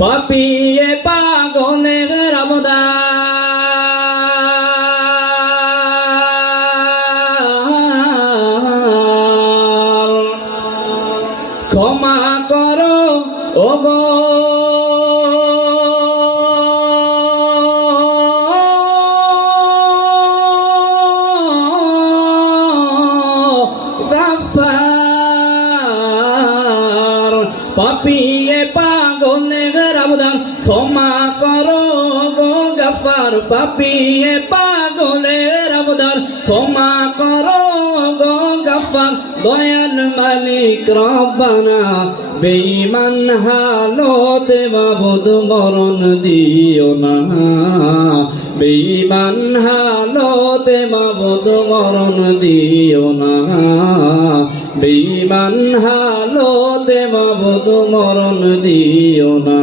পাপিয়ে পাগলের রামদা ক্ষমা করো ও গো গাফার পাপিয়ে পাগলের রামদান ক্ষমা করো গো গাফার পাপিয়ে পাগলের রামদান ক্ষমা করো গো গাফার দয়াল মালিক রব্বানা বেঈমান হালতে মাবুদ মরণ দিও না বেঈমান হালতে মাবুদ মরণ দিও না বেঈমান হালতে মাবুদ মরণ দিও না।